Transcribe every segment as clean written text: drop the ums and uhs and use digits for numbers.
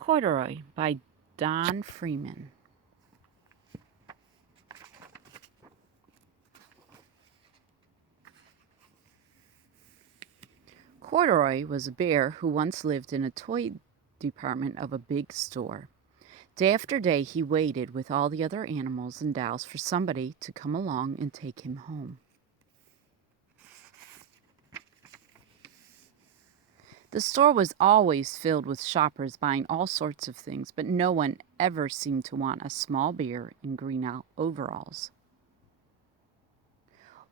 Corduroy by Don Freeman. Corduroy was a bear who once lived in a toy department of a big store. Day after day he waited with all the other animals and dolls for somebody to come along and take him home. The store was always filled with shoppers buying all sorts of things, but no one ever seemed to want a small bear in green overalls.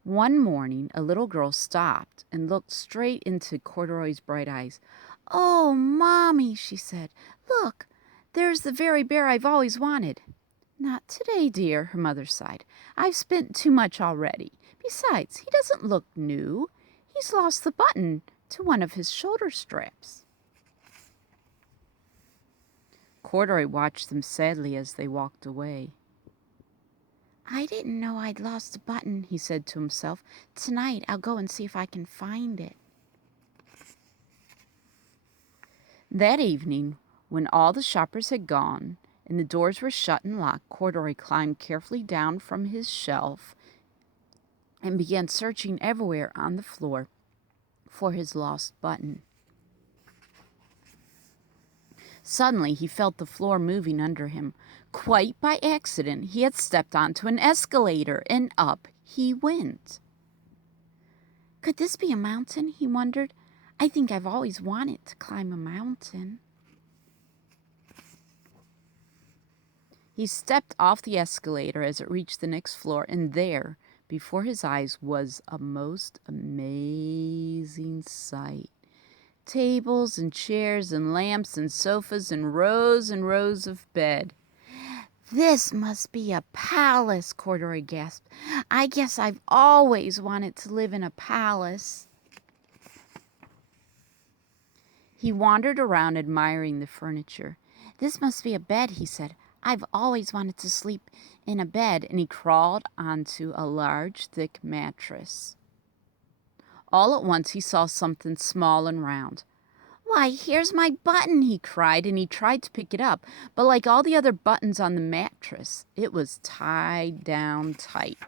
One morning, a little girl stopped and looked straight into Corduroy's bright eyes. "Oh, Mommy," she said, "look, there's the very bear I've always wanted." "Not today, dear," her mother sighed. "I've spent too much already. Besides, he doesn't look new. He's lost the button to one of his shoulder straps." Corduroy watched them sadly as they walked away. "I didn't know I'd lost a button," he said to himself. "Tonight I'll go and see if I can find it." That evening, when all the shoppers had gone and the doors were shut and locked, Corduroy climbed carefully down from his shelf and began searching everywhere on the floor for his lost button. Suddenly, he felt the floor moving under him. Quite by accident, he had stepped onto an escalator, and up he went. Could this be a mountain, he wondered. I think I've always wanted to climb a mountain. He stepped off the escalator as it reached the next floor, and there, before his eyes, was a most amazing sight. Tables and chairs and lamps and sofas and rows of bed. "This must be a palace," Corduroy gasped. "I guess I've always wanted to live in a palace." He wandered around admiring the furniture. "This must be a bed," he said. "I've always wanted to sleep in a bed," and he crawled onto a large, thick mattress. All at once he saw something small and round. "Why, here's my button," he cried, and he tried to pick it up, but like all the other buttons on the mattress, it was tied down tight.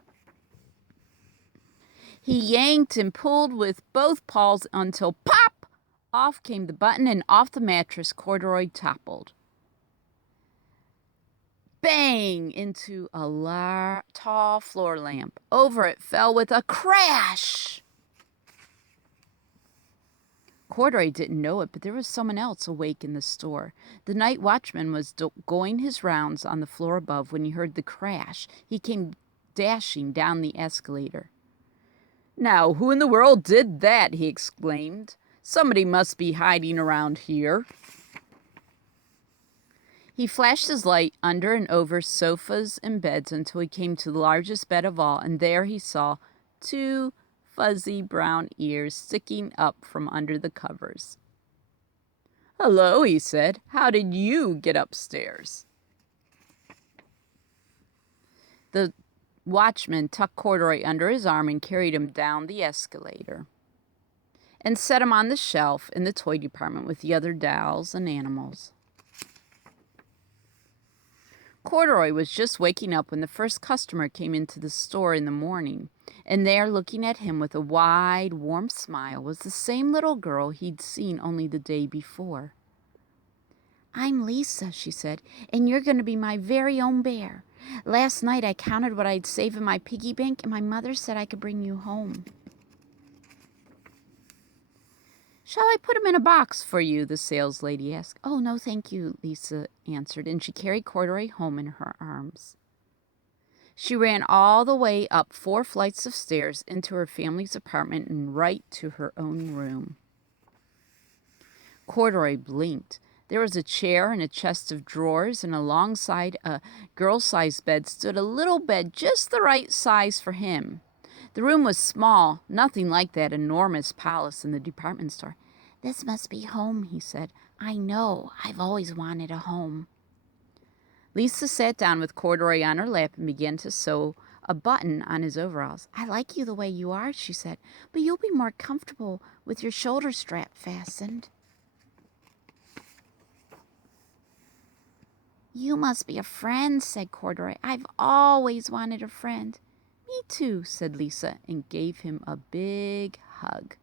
He yanked and pulled with both paws until pop! Off came the button, and off the mattress Corduroy toppled. Bang! Into a tall floor lamp. Over it fell with a crash. Corduroy didn't know it, but there was someone else awake in the store. The night watchman was going his rounds on the floor above when he heard the crash. He came dashing down the escalator. "Now, who in the world did that?" he exclaimed. "Somebody must be hiding around here." He flashed his light under and over sofas and beds until he came to the largest bed of all, and there he saw two fuzzy brown ears sticking up from under the covers. "Hello," he said. "How did you get upstairs?" The watchman tucked Corduroy under his arm and carried him down the escalator and set him on the shelf in the toy department with the other dolls and animals. Corduroy was just waking up when the first customer came into the store in the morning, and there, looking at him with a wide, warm smile, was the same little girl he'd seen only the day before. "I'm Lisa," she said, "and you're going to be my very own bear. Last night I counted what I'd save in my piggy bank, and my mother said I could bring you home." "Shall I put him in a box for you?" the saleslady asked. "Oh, no, thank you," Lisa answered, and she carried Corduroy home in her arms. She ran all the way up 4 flights of stairs into her family's apartment and right to her own room. Corduroy blinked. There was a chair and a chest of drawers, and alongside a girl-sized bed stood a little bed just the right size for him. The room was small, nothing like that enormous palace in the department store. "This must be home," he said. "I know. I've always wanted a home." Lisa sat down with Corduroy on her lap and began to sew a button on his overalls. "I like you the way you are," she said, "but you'll be more comfortable with your shoulder strap fastened." You must be a friend, said Corduroy. I've always wanted a friend. Me too, said Lisa, and gave him a big hug.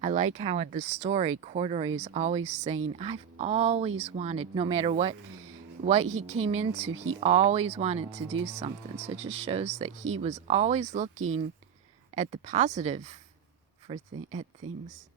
I like how in the story, Corduroy is always saying, I've always wanted, no matter what he came into, he always wanted to do something. So it just shows that he was always looking at the positive at things.